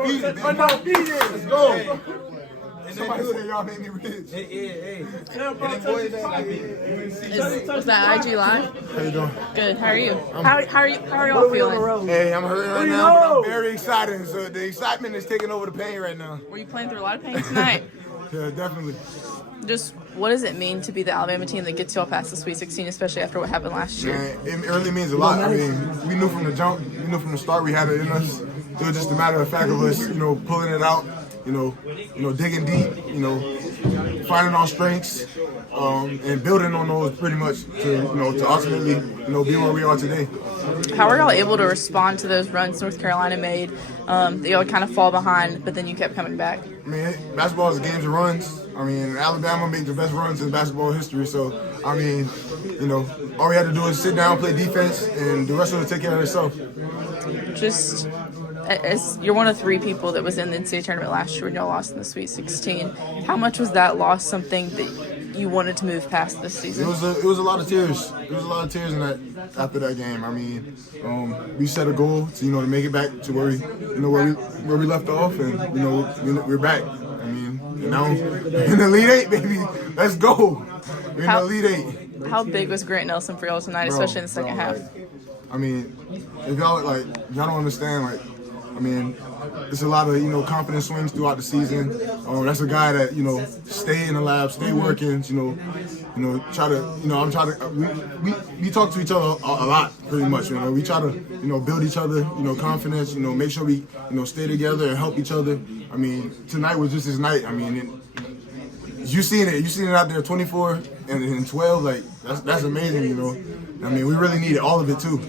Undefeated. Let's go. Somebody said y'all made me rich. Hey. Was that IG Live? How you doing? Good. How are you? How are y'all feeling? Hey, I'm hurting right now, but I'm very excited. So the excitement is taking over the pain right now. Were you playing through a lot of pain tonight? Yeah, definitely. Just what does it mean to be the Alabama team that gets y'all past the Sweet 16, especially after what happened last year? Man, it really means a lot. I mean, we knew from the jump, we knew from the start we had it in us. It was just a matter of fact of us, pulling it out, digging deep, finding our strengths, and building on those pretty much to ultimately, be where we are today. How were y'all able to respond to those runs North Carolina made? That y'all kind of fall behind, but then you kept coming back. I mean, basketball is a game of runs. I mean, Alabama made the best runs in basketball history. So, I mean, all we had to do is sit down, play defense, and the rest of it take care of itself. Just as you're one of 3 people that was in the NCAA tournament last year when y'all lost in the Sweet 16, how much was that loss something that you wanted to move past this season? It was a lot of tears. There was a lot of tears in that after that game. I mean, we set a goal to make it back to where we left off, and we're back. I mean, now in the Elite Eight, baby. Let's go. We're in the Elite Eight. How big was Grant Nelson for y'all tonight, especially in the second half? I mean, if y'all don't understand, I mean, it's a lot of confidence swings throughout the season. That's a guy that stay in the lab, stay working. Try to we talk to each other a lot, pretty much. We try to build each other confidence. Make sure we stay together and help each other. I mean, tonight was just his night. I mean, you seen it out there, 24 and 12. That's amazing. I mean, we really needed all of it too.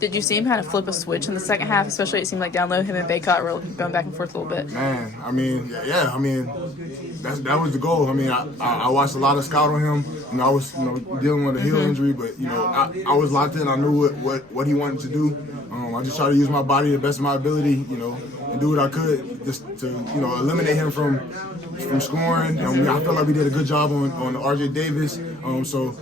Did you see him kind of flip a switch in the second half? Especially it seemed like down low, him and Baycott were going back and forth a little bit. Man, I mean, yeah. I mean, that was the goal. I mean, I watched a lot of scout on him. I was dealing with a heel injury, but I was locked in. I knew what he wanted to do. I just tried to use my body to the best of my ability, and do what I could just to eliminate him from scoring. I felt like we did a good job on R.J. Davis. So.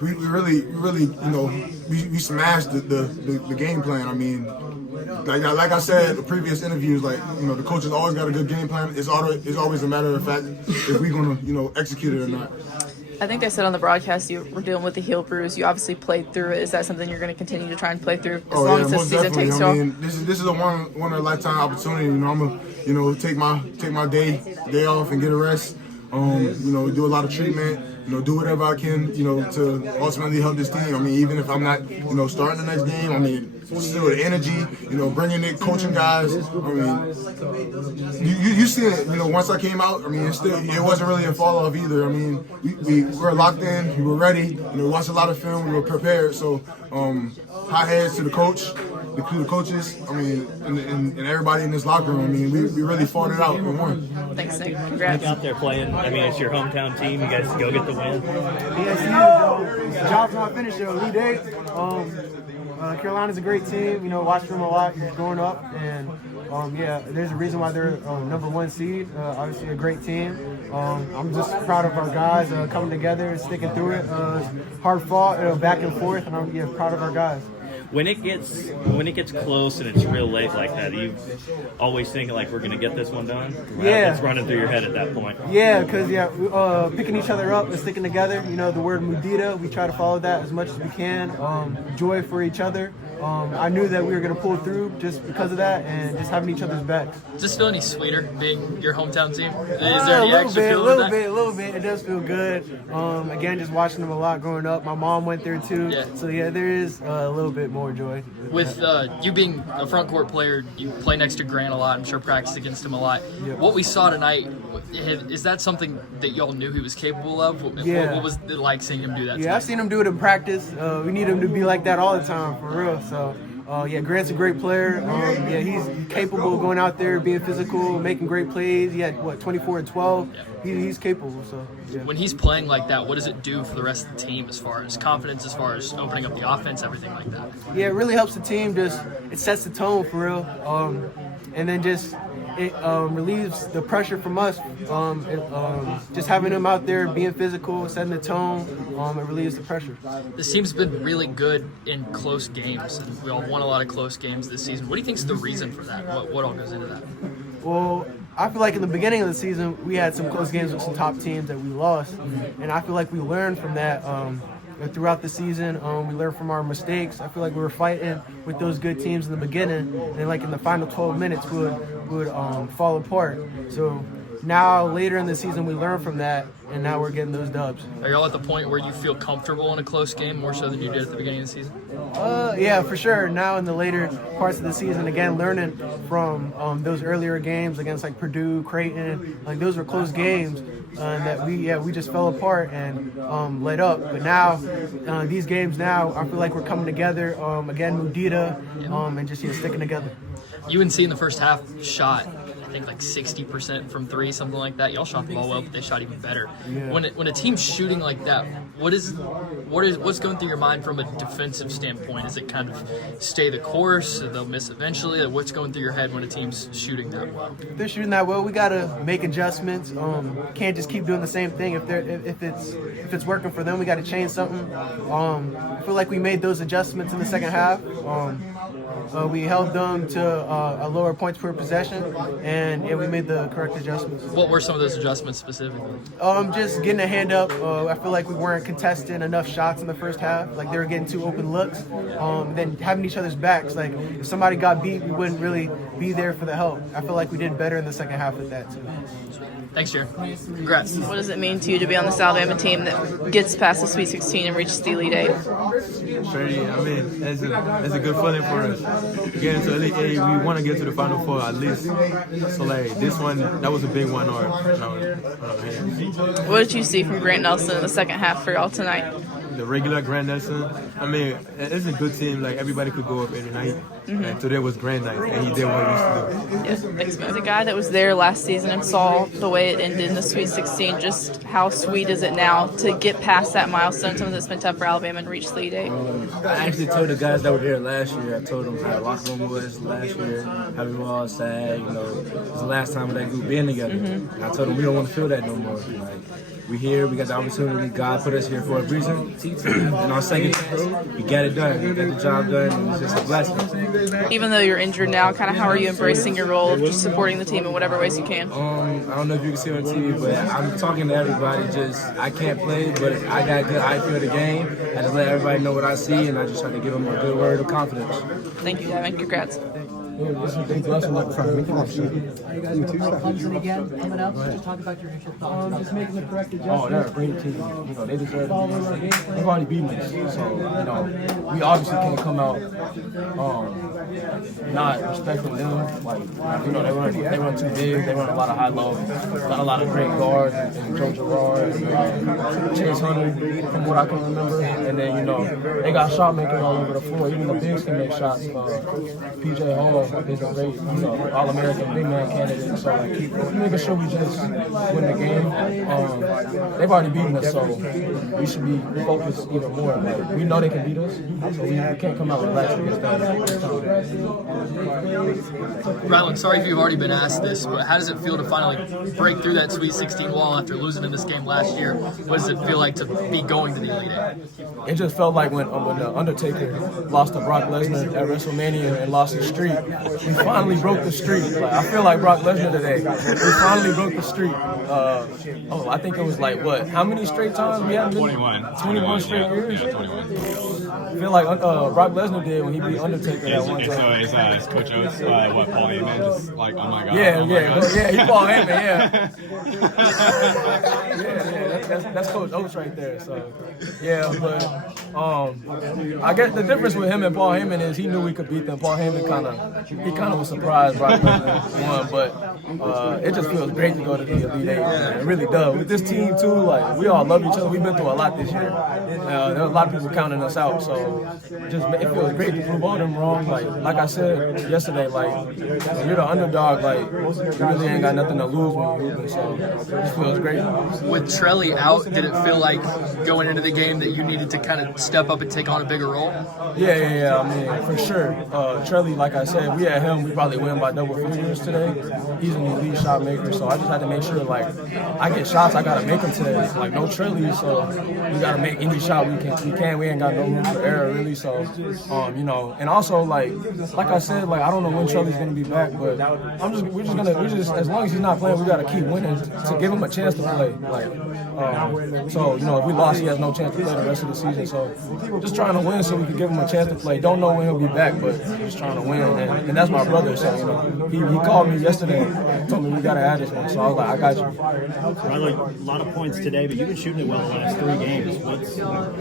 We really, we smashed the game plan. I mean, like I said in previous interviews, the coaches always got a good game plan. It's always a matter of fact if we're gonna execute it or not. I think they said on the broadcast you were dealing with the heel bruise. You obviously played through it. Is that something you're going to continue to try and play through as long as this season takes you? I mean, this is a one in a lifetime opportunity. I'm gonna take my day off and get a rest. Do a lot of treatment. Do whatever I can, to ultimately help this team. I mean, even if I'm not, starting the next game, I mean, still the energy, bringing in coaching guys. I mean, you see it, once I came out, I mean, it wasn't really a fall off either. I mean, we were locked in, we were ready, we watched a lot of film, we were prepared. So, high heads to the coach, the coaches, I mean, and everybody in this locker room. I mean, we really fought it out and won. Thanks, Nick. Congrats. Out there playing. I mean, it's your hometown team. You guys go get the win. Yes, the job's not finished. Elite Eight. Carolina's a great team. Watched them a lot growing up, and there's a reason why they're number 1 seed. Obviously, a great team. I'm just proud of our guys coming together and sticking through it. Hard fought, back and forth, and I'm proud of our guys. When it gets close and it's real late like that, you always think we're gonna get this one done. Yeah, it's running through your head at that point. Yeah, because picking each other up and sticking together. The word mudita, we try to follow that as much as we can. Joy for each other. I knew that we were going to pull through just because of that and just having each other's backs. Does this feel any sweeter being your hometown team? Is there any extra feel? A little bit. It does feel good. Again, just watching them a lot growing up. My mom went there too. Yeah. So there is a little bit more joy. With you being a front court player, you play next to Grant a lot. I'm sure practice against him a lot. Yep. What we saw tonight, is that something that y'all knew he was capable of? Yeah. What was it like seeing him do that? Yeah, I've seen him do it in practice. We need him to be like that all the time, for real. So, Grant's a great player. He's capable of going out there, being physical, making great plays. He had, 24 and 12? Yeah. He's capable, so, yeah. When he's playing like that, what does it do for the rest of the team as far as confidence, as far as opening up the offense, everything like that? Yeah, it really helps the team. It sets the tone, for real. And then just it relieves the pressure from us. Just having them out there, being physical, setting the tone, it relieves the pressure. This team's been really good in close games, and we all won a lot of close games this season. What do you think is the reason for that? What all goes into that? Well, I feel like in the beginning of the season, we had some close games with some top teams that we lost, and I feel like we learned from that. Throughout the season, we learned from our mistakes. I feel like we were fighting with those good teams in the beginning, and then like in the final 12 minutes, we would fall apart. So now later in the season, we learned from that, and now we're getting those dubs. Are y'all at the point where you feel comfortable in a close game more so than you did at the beginning of the season? Yeah, for sure. Now in the later parts of the season, again, learning from those earlier games against like Purdue, Creighton, like those were close games that we just fell apart and let up. But now these games now, I feel like we're coming together again, Mudita, and just sticking together. UNC in the first half shot, I think like 60% from three, something like that. Y'all shot the ball well, but they shot even better. Yeah. When a team's shooting like that, what's going through your mind from a defensive standpoint? Is it kind of stay the course, or they'll miss eventually? Like, what's going through your head when a team's shooting that well? If they're shooting that well, we gotta make adjustments. Can't just keep doing the same thing. If it's working for them, we gotta change something. I feel like we made those adjustments in the second half. We held them to a lower points per possession, and we made the correct adjustments. What were some of those adjustments specifically? Just getting a hand up. I feel like we weren't contesting enough shots in the first half. Like they were getting too open looks. Then having each other's backs. Like if somebody got beat, we wouldn't really be there for the help. I feel like we did better in the second half with that too. Thanks, Jared. Congrats. What does it mean to you to be on this Alabama team that gets past the Sweet 16 and reaches the Elite Eight? Pretty. I mean, it's a good feeling for us. Getting to Elite Eight, we want to get to the Final Four at least. So like this one, that was a big one. What did you see from Grant Nelson in the second half for y'all tonight? The regular Grant Nelson. I mean, it's a good team. Like everybody could go up every night. And today was Grant night, and he did what he used to do. Yeah, thanks, man. The guy that was there last season and saw the way it ended in the Sweet 16, just how sweet is it now to get past that milestone, something that's been tough for Alabama and reach the Elite Eight? I actually told the guys that were there last year, I told them how the locker room was last year, how we were all sad, it was the last time that group being together. And I told them we don't want to feel that no more. Like, we here, we got the opportunity, God put us here for a reason. And our second chance, we got it done, we got the job done, and it's just a blessing. Even though you're injured now, kind of how are you embracing your role of just supporting the team in whatever ways you can? I don't know if you can see on TV, but I'm talking to everybody. I can't play, but I got good eye for the game. I just let everybody know what I see, and I just try to give them a good word of confidence. Thank you, Devin. Congrats. Clemson again coming up. Just talk about your initial thoughts. Just making the correct adjustments. Oh, they're a great team. They deserve to be. They've already beaten us, so we obviously can't come out not respecting them. Like they run too big. They run a lot of high low. Got a lot of great guards and Joe Girard, Chase Hunter, from what I can remember. And then they got shot makers all over the floor. Even the bigs can make shots. PJ Hall is a great, All-American big man candidate. So keep making sure we just win the game. They've already beaten us, so we should be focused even more. Like, we know they can beat us, so we can't come out relaxed against them. Rylan, sorry if you've already been asked this, but how does it feel to finally break through that Sweet 16 wall after losing in this game last year? What does it feel like to be going to the Elite Eight? It just felt like when the Undertaker lost to Brock Lesnar at WrestleMania and lost the streak, we finally broke the streak. Like, I feel like Brock Lesnar today. We finally broke the streak. I think it was like, what, how many straight times we had? 21 straight years? Yeah, 21. I feel like Brock Lesnar did when he beat Undertaker that one time. Is Coach Oates, Paul Heyman, just like, oh my God. He Paul Heyman, that's Coach Oates right there. So, but I guess the difference with him and Paul Heyman is he knew we could beat them. Paul Heyman kind of was surprised Brock Lesnar won, but it just feels great to go to the Elite Eight. It really does. With this team too, like we all love each other. We've been through a lot this year. There are a lot of people counting us out, so it feels great to prove all them wrong. Like I said yesterday, like when you're the underdog, like you really ain't got nothing to lose when you're losing. So it feels great. With Trelly out, did it feel like going into the game that you needed to kind of step up and take on a bigger role? Yeah. I mean, for sure. Trelly, like I said, we had him. We probably win by double figures today. He's an elite shot maker, so I just had to make sure, like, I get shots, I gotta make them today. Like, no Trelly, so we gotta make any shot we can. We ain't got no room for error, really. So, you know, and also like I said, like I don't know when Trelly's gonna be back, but we're just as long as he's not playing, we gotta keep winning to give him a chance to play. Like, so you know, if we lost, he has no chance to play the rest of the season. So, just trying to win so we can give him a chance to play. Don't know when he'll be back, but just trying to win. And that's my brother. So, you know, he called me yesterday, told me we gotta add this one. So I was like, I got you. Riley, a lot of points today, but you've been shooting it well the last 3 games.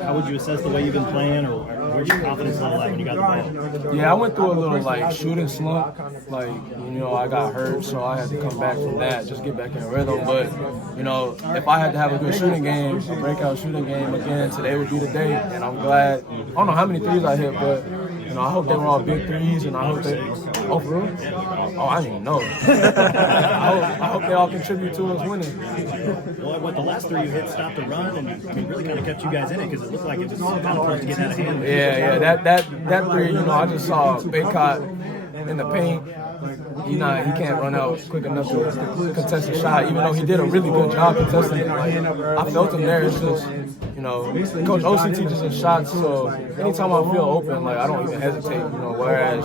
How would you assess the way you've been playing, or where's your confidence level at when you got the ball? Yeah, I went through a little like shooting slump. Like, you know, I got hurt, so I had to come back from that, just get back in rhythm. But, you know, if I had to have a good shooting game, a breakout shooting game again, today would be the day. And I'm glad. I don't know how many threes I hit, but, you know, I hope they were all big threes, and I hope they. Oh, for real? Oh, I didn't even know. I hope they all contribute to us winning. Well, what the last 3 you hit stopped the run, and I mean, really kind of kept you guys in it because it looked like it was kind of close to getting out of hand. Yeah. That 3, you know, I just saw Baycott in the paint. He can't run out quick enough to contest a shot, even though he did a really good job contesting it. Like, I felt him there. It's just, you know, Coach OC teaches us shots, so anytime I feel open, like, I don't even hesitate, you know, whereas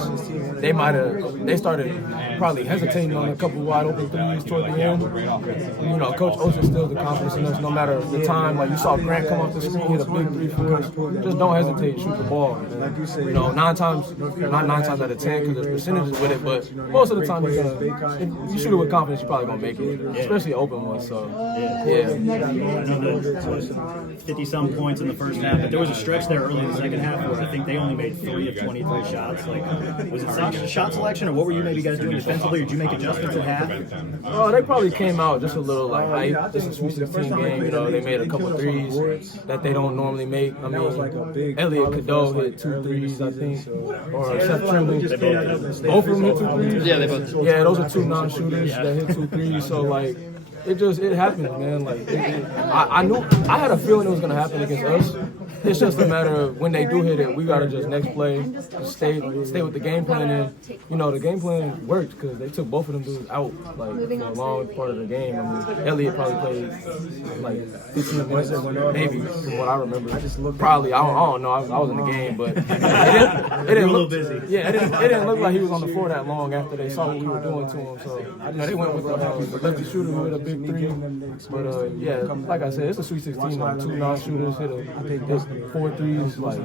they started probably hesitating on a couple wide open threes toward the end. You know, Coach OC instills the confidence in us no matter the time. Like, you saw Grant come off the screen, hit a big 3 for us. Just don't hesitate, shoot the ball. And, you know, not 9 times out of 10 because there's percentages with it, but most of the time if you shoot it with confidence, you're probably gonna make it, especially open ones. So yeah. I know that 50-some points in the first half, but there was a stretch there early in the second half where I think they only made 3 of 23 shots. Like, was it shot selection, or what were you maybe guys doing defensively? Or did you make adjustments at half? Oh, they probably came out just a little like hype. This is a Sweet 16 game, you know. They made a couple threes that they don't normally make. I mean, Elliot Cadeau hit 2 threes, I think, or Seth Trimble. Both of them hit 2 threes. Yeah, they both did. Yeah, those are 2 non-shooters that hit 2 threes. So like, it happens, man. Like, I had a feeling it was gonna happen against us. It's just a matter of when they do hit it, we gotta just next play, just stay with the game plan. And you know, the game plan worked because they took both of them dudes out like for a long part of the game. I mean, Elliot probably played like 15 minutes, maybe from what I remember. Probably, I don't know. I was in the game, but it didn't look busy. Yeah, it didn't look like he was on the floor that long after they saw what we were doing to him. So you know, they went with the lefty shooter who hit a big 3. But yeah, like I said, it's a Sweet 16. 2 non-shooters hit a 4 threes, like,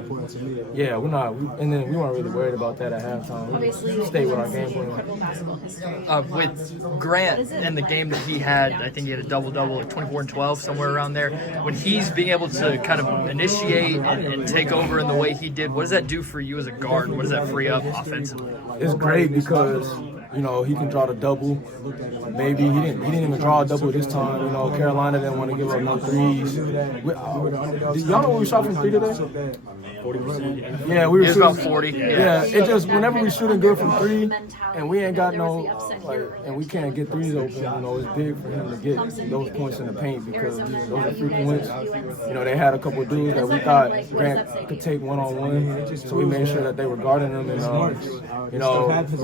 yeah, and then we weren't really worried about that at halftime. We stayed with our game plan. With Grant and the game that he had, I think he had a double-double, like 24 and 12, somewhere around there. When he's being able to kind of initiate and take over in the way he did, what does that do for you as a guard? What does that free up offensively? It's great because, you know, he can draw the double. Maybe he didn't even draw a double this time. You know, Carolina didn't want to give up no threes. Y'all know when we shot from 3 today? 40%. Yeah, we were shooting about 40. Yeah, it just whenever we shooting good from 3, and we ain't got no and we can't get threes open. You know, it's big for him to get those points in the paint because those are free points. You know, they had a couple of dudes that we thought Grant could take 1-on-1, so we made sure that they were guarding him. And you know, he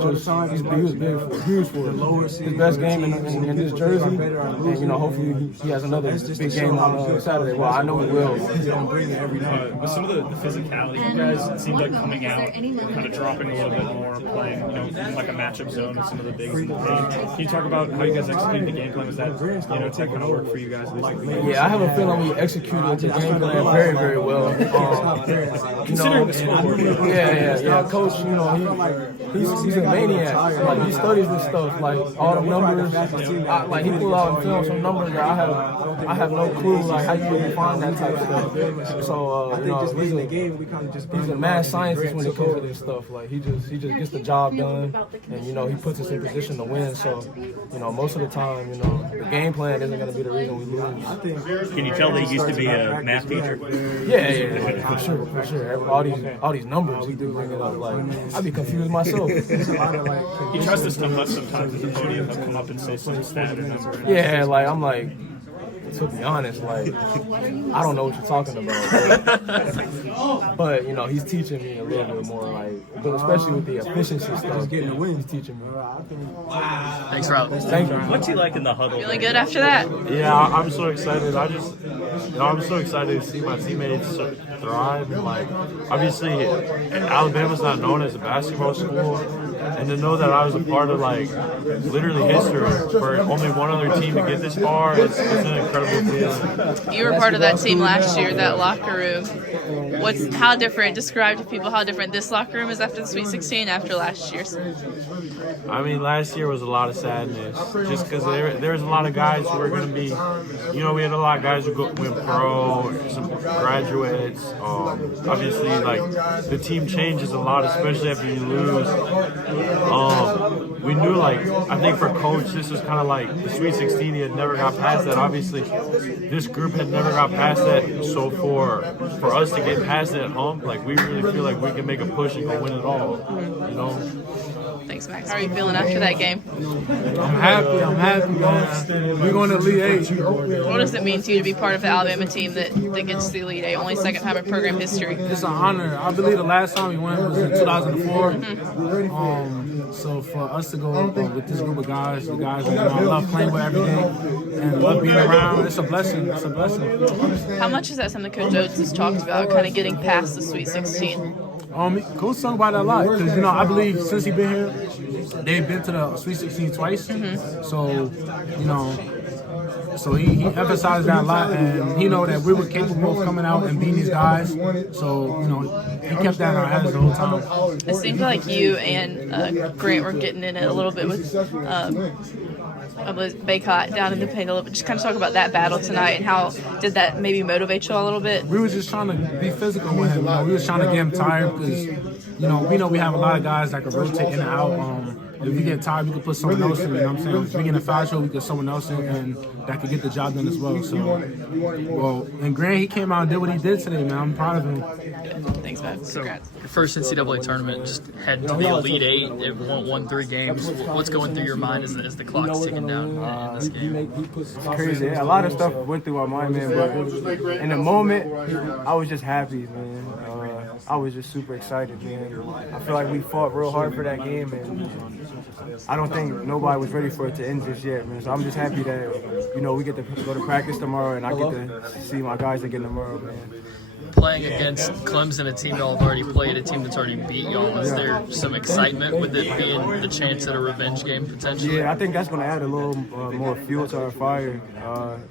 was big for huge for his best game in this jersey. And you know, hopefully he has another big game on Saturday. Well, I know he will. With some of the physicality, you guys seemed like coming out, kind of dropping a little bit more, playing, you know, in like a matchup zone with some of the bigs in the paint. Can you talk about how you guys executed the game plan? Was that, you know, taking a work for you guys? Yeah, I have a feeling we executed the game plan very, very well. Considering the scoreboard. Yeah. Coach, you know, he's a maniac. Like, he studies this stuff, like all the numbers. Like, he pulled out and filmed some numbers that I have no clue, like how you even find that type of stuff. So you know, he's a mad scientist when it comes to this stuff. Like, he just gets the job done, and you know, he puts us in position to win. So you know, most of the time, you know, the game plan isn't going to be the reason we lose. Can you tell that he used to be a math teacher? Yeah, for sure. All these numbers he do bring it up. Like, I'd be confused myself. He tries to stump us sometimes at the podium. He'll come up and say some stat or number. Yeah, like I'm like, to be honest, like, I don't know what you're talking about. But you know, he's teaching me a little bit more, like, but especially with the efficiency stuff, getting the wins, teaching me. Thanks, Rob. Thank you. What's he like in the huddle? Feeling good after that? Yeah, I'm so excited. I'm so excited to see my teammates thrive. And like, obviously, Alabama's not known as a basketball school, and to know that I was a part of like literally history for only one other team to get this far, it's an incredible feeling. You were part of that team last year, that locker room. How different? Describe to people how different this locker room is after the Sweet 16 after last year's. I mean, last year was a lot of sadness, just because there's a lot of guys who are going to be, you know, we had a lot of guys who went pro, some graduates. Obviously, like, the team changes a lot, especially after you lose. We knew, like, I think for Coach, this was kind of like the Sweet 16, he had never got past that. Obviously, this group had never got past that. So for us to get past that hump, like, we really feel like we can make a push and go win it all, you know? Thanks, Max. How are you feeling after that game? I'm happy, man. We're going to Elite 8. What does it mean to you to be part of the Alabama team that gets to the Elite Eight, only second time in program history? It's an honor. I believe the last time we went was in 2004. So for us to go with this group of guys, the guys that I love playing with every day and love being around, it's a blessing. It's a blessing. How much is that something Coach Oates has talked about, kind of getting past the Sweet 16? Coach talked about that a lot because, you know, I believe since he's been here, they've been to the Sweet 16 twice. So, you know, so he emphasized that a lot, and he know that we were capable of coming out and beating these guys. So, you know, he kept that in our heads the whole time. It seemed like you and Grant were getting in it a little bit with Baycott down in the paint a little bit. Just kind of talk about that battle tonight and how did that maybe motivate you a little bit? We were just trying to be physical with him. You know, we was trying to get him tired because, you know we have a lot of guys that can rotate in and out. If we get tired, we can put someone else in. You know what I'm saying? If we get in a foul show, we get someone else in, and that could get the job done as well. So, and Grant, he came out and did what he did today, man. I'm proud of him. Thanks, man. Congrats. Your first NCAA tournament, just heading to the Elite Eight. It won 3 games. What's going through your mind as the clock's ticking down in this game? It's crazy. A lot of stuff went through our mind, man. But in the moment, I was just happy, man. I was just super excited, man. I feel like we fought real hard for that game, and I don't think nobody was ready for it to end just yet, man. So I'm just happy that, you know, we get to go to practice tomorrow, and I get to see my guys again tomorrow, man. Playing against Clemson, a team y'all have already played, a team that's already beat y'all, is there some excitement with it being the chance at a revenge game potentially? Yeah, I think that's going to add a little more fuel to our fire.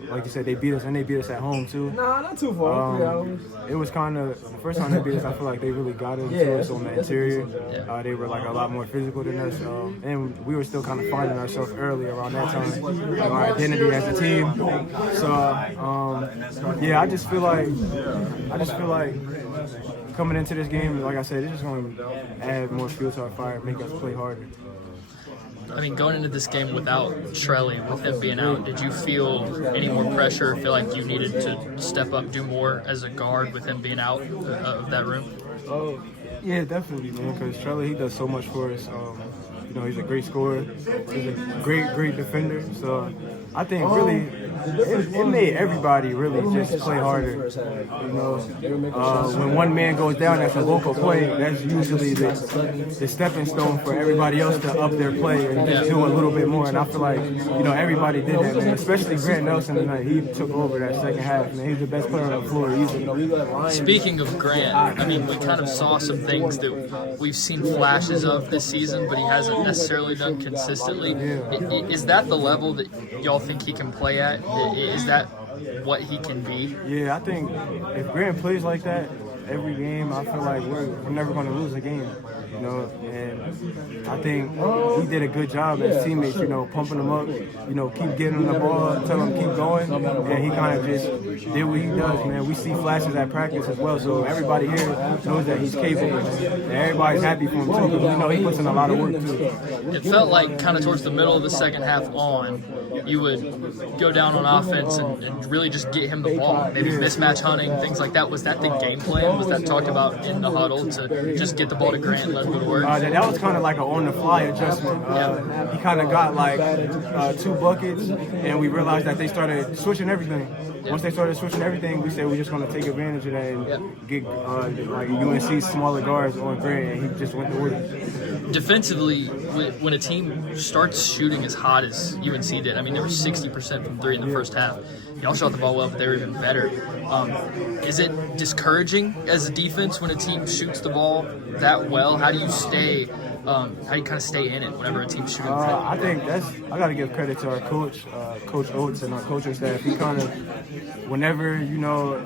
Like you said, they beat us, and they beat us at home too. Nah, not too far. It was kind of, the first time they beat us, I feel like they really got into us on the interior. They were like a lot more physical than us, and we were still kind of finding ourselves early around that time, our identity as a team. So, yeah, I just feel like coming into this game, like I said, it's just going to add more fuel to our fire, make us play harder. I mean, going into this game without Trelly, with him being out, did you feel any more pressure, feel like you needed to step up, do more as a guard with him being out of that room? Yeah, definitely, man, because Trelly, he does so much for us. You know, he's a great scorer. He's a great defender. So I think really it made everybody really just play harder. You know, when one man goes down, that's a local play. That's usually the stepping stone for everybody else to up their play and just do a little bit more. And I feel like, you know, everybody did that, man. Especially Grant Nelson tonight. He took over that second half, man. He's the best player on the floor easily. Speaking of Grant, I mean, we kind of saw some things that we've seen flashes of this season, but he hasn't necessarily done consistently. Is that the level that y'all think he can play at? Is that what he can be? Yeah, I think if Grant plays like that every game, I feel like we're never going to lose a game. You know, and I think he did a good job as teammates, you know, pumping him up, you know, keep getting him the ball, tell him keep going, and he kind of just did what he does, man. We see flashes at practice as well, so everybody here knows that he's capable, and everybody's happy for him too, because we know he puts in a lot of work too. It felt like kind of towards the middle of the second half on, you would go down on offense and really just get him the ball, maybe mismatch hunting, things like that. Was that the game plan? Was that talked about in the huddle to just get the ball to Grant and let to go to work? That was kind of like an on-the-fly adjustment. He kind of got like 2 buckets, and we realized that they started switching everything. Once they started switching everything, we said we're just going to take advantage of that and get like UNC's smaller guards on grid, and he just went to work. Defensively, when a team starts shooting as hot as UNC did, I mean, they were 60% from 3 in the first half. They all shot the ball well, but they were even better. Is it discouraging as a defense when a team shoots the ball that well? How do you stay? How do you kind of stay in it whenever a team's shooting? I think I got to give credit to our coach, Coach Oates, and our coaching staff. He kind of, whenever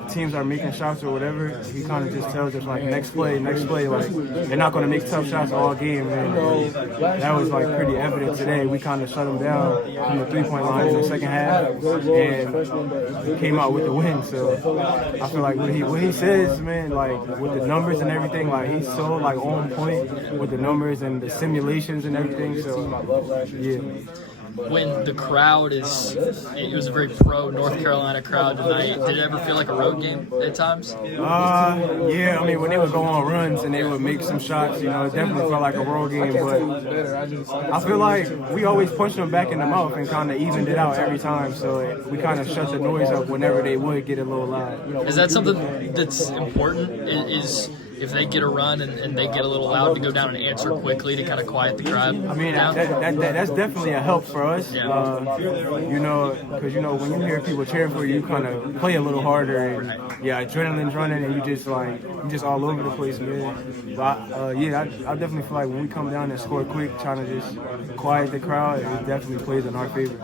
teams are making shots or whatever, he kind of just tells us like next play. Like they're not going to make tough shots all game, and that was like pretty evident today. We kind of shut them down from the 3-point line in the second half, and came out with the win. So I feel like what he says, man, like with the numbers and everything, like he's so like on point with the numbers and the simulations and everything. So yeah. When the crowd it was a very pro North Carolina crowd tonight. Did it ever feel like a road game at times? Yeah, I mean, when they would go on runs and they would make some shots, it definitely felt like a road game, but I feel like we always punched them back in the mouth and kind of evened it out every time, so we kind of shut the noise up whenever they would get a little loud. Is that something that's important? Is if they get a run and they get a little loud, to go down and answer quickly to kind of quiet the crowd? I mean, that's definitely a help for us. Yeah. Because when you hear people cheering for you, you kind of play a little harder, and adrenaline's running, and you just all over the place, man. But I definitely feel like when we come down and score quick, trying to just quiet the crowd, it definitely plays in our favor.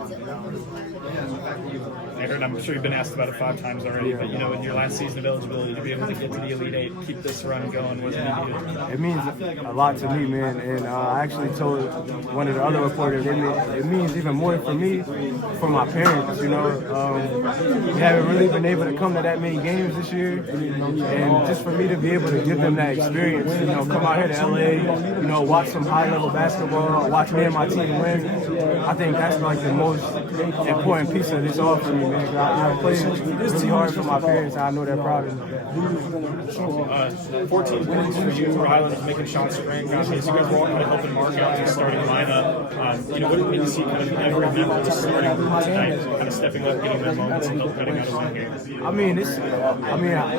I'm sure you've been asked about it 5 times already, but in your last season of eligibility, to be able to get to the Elite Eight, keep this run going, what does it mean? It means a lot to me, man. And I actually told one of the other reporters, it means even more for me, for my parents. We haven't really been able to come to that many games this year, and just for me to be able to give them that experience, come out here to LA, watch some high-level basketball, watch me and my team win. I think that's like the most important piece of this all for me, man. I played really hard for my parents, and I know they're proud of me. 14 wins for you. Rhode Island is making shots at rank. As you guys were all kind of helping Mark out to starting lineup, what did it mean to see kind of every member of the starting group tonight kind of stepping up, getting their moments, and cutting out a win here?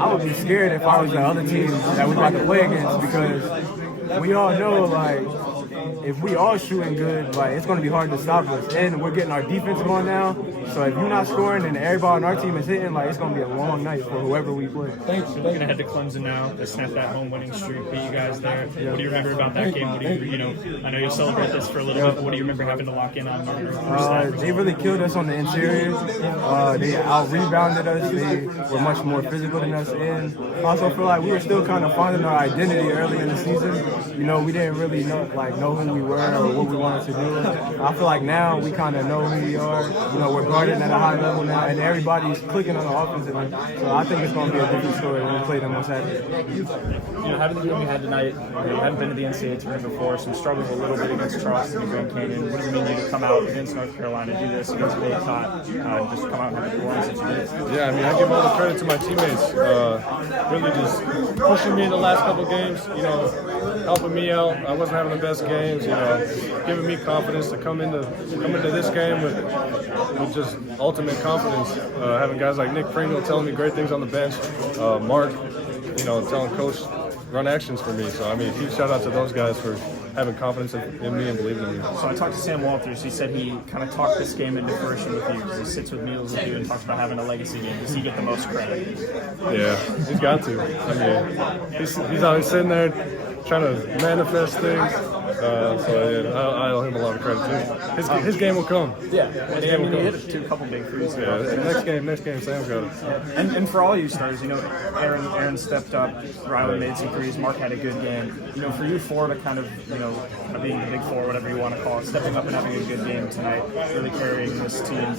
I would be scared if I was the other team that we about to play against, because we all know, like, if we all shooting good, like, it's going to be hard to stop us. And we're getting our defense going now. So if you're not scoring and everybody on our team is hitting, like, it's going to be a long night for whoever we play. Thanks. You're looking ahead to Clemson now. They snapped that home winning streak, beat you guys there. Yeah. What do you remember about that game? What do I know you'll celebrate this for a little bit, but what do you remember having to lock in on? They really killed us on the interior. They out-rebounded us. They were much more physical than us. And I also feel like we were still kind of finding our identity early in the season. We didn't really know who we were or what we wanted to do. I feel like now we kind of know who we are. We're guarding at a high level now, and everybody's clicking on the offensive end. So I think it's going to be a different story when we play them on Saturday. Having the game you had tonight, you haven't been to the NCAA tournament before, some struggles a little bit against Charleston and Grand Canyon. What does it mean to you to come out against North Carolina, do this against Big Hot, just come out and have the performance that you did? Yeah, I give all the credit to my teammates. Really just pushing me in the last couple games, helping me out. I wasn't having the best games, giving me confidence to come into this game with just ultimate confidence. Having guys like Nick Pringle telling me great things on the bench, Mark, telling Coach run actions for me. So huge shout out to those guys for having confidence in me and believing in me. So I talked to Sam Walters. He said he kind of talked this game into fruition with you. He sits with meals with you and talks about having a legacy game. Does he get the most credit? Yeah, he's got to. He's always sitting there trying to manifest things. I owe him a lot of credit too. His game will come. Yeah, his game will come. He hit a couple big threes. Yeah, next game, Sam's got it. And for all you stars, Aaron stepped up. Riley made some threes. Mark had a good game. For you four to kind of being the big four, whatever you want to call it, stepping up and having a good game tonight, really carrying this team.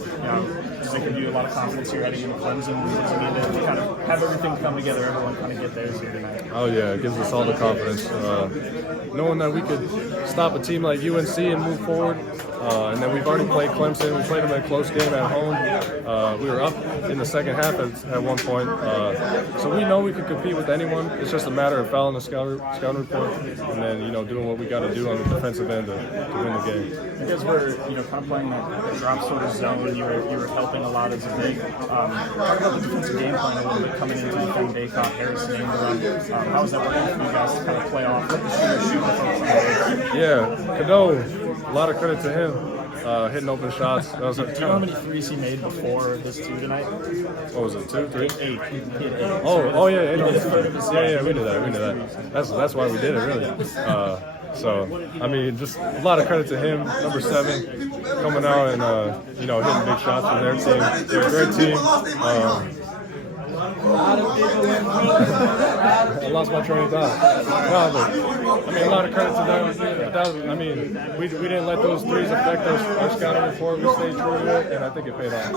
Does it give you a lot of confidence here heading into Clemson? Does it mean to kind of have everything come together, everyone kind of get theirs here tonight? Oh yeah, it gives us all the confidence. Knowing that we could stop a team like UNC and move forward, And then we've already played Clemson. We played them in a close game at home. We were up in the second half at one point. So we know we can compete with anyone. It's just a matter of following the scout report and then, doing what we got to do on the defensive end to win the game. You guys were, kind of playing that drop sort of zone. You were helping a lot as a big. Talk about the defensive game plan a little bit coming into defending Baycott, Harrison, Ingram. How was that working for you guys to kind of play off the shooting folks? Yeah, Cadeau, a lot of credit to him. Hitting open shots. That was Do you know how many threes he made before this 2 tonight? What was it, 2, 3? 8. He hit 8. Oh yeah, we did that. That's why we did it, really. So, I mean, just a lot of credit to him, number 7, coming out and, hitting big shots for their team. They're a great team. I lost my train of thought. No, but, I mean, a lot of credit to them. We didn't let those threes affect our scouting report. We stayed true to it, and I think it paid off.